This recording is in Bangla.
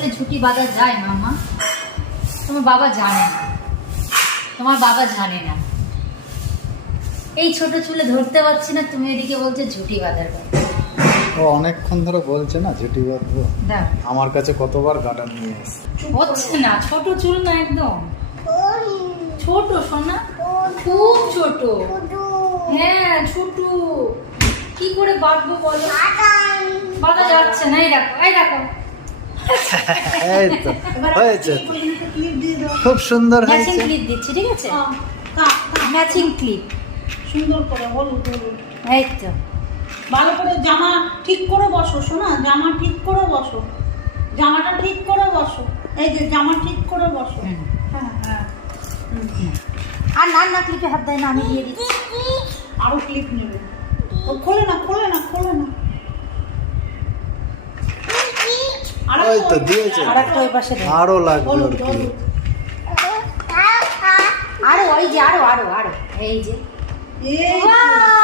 চুলে ঝুঁটি বাঁধা যায় মামা? তোমার বাবা জানে না, তোমার বাবা জানে না। এই ছোট চুলে ধরতে পারছি না, তুমি এদিকে বলছো ঝুঁটি বাঁধার কথা। ও অনেকক্ষণ ধরে বলছে না ঝুঁটি বাঁধবো, দাও, আমার কাছে কতবার গার্ডার নিয়ে এসছে। হচ্ছে না, ছোট চুল না একদম ছোট সোনা, খুব ছোট। হ্যাঁ ছোট, কি করে বাঁধবো বলো? বাঁধা যাচ্ছে না। এই দেখো, এই দেখো, এই তো হয়েছে, খুব সুন্দর ম্যাচিং হয়েছে। ক্লিপ দিচ্ছি, ঠিক আছে? ম্যাচিং ক্লিপ সুন্দর করে হলুদ হলুদ। এই তো। ভালো করে জামা ঠিক করে বসো শোনা, জামা ঠিক করে বসো, জামাটা ঠিক করে বসো, এই যে জামা ঠিক করে বসো। হুম। হ্যাঁ হ্যাঁ। আর না না, ক্লিপে হাত দেয় না, আমি দিয়ে দিচ্ছি। আরো ক্লিপ নেবে, ও খোলে না খোলে না খোলে না। ওই তো দিয়েছে, আর একটা ওই পাশে দাও। আরো লাগবে ওর হলুদ কি। হলুদ। আরো, ওই যে আরো আরো আরো, এই যে এই বাহ!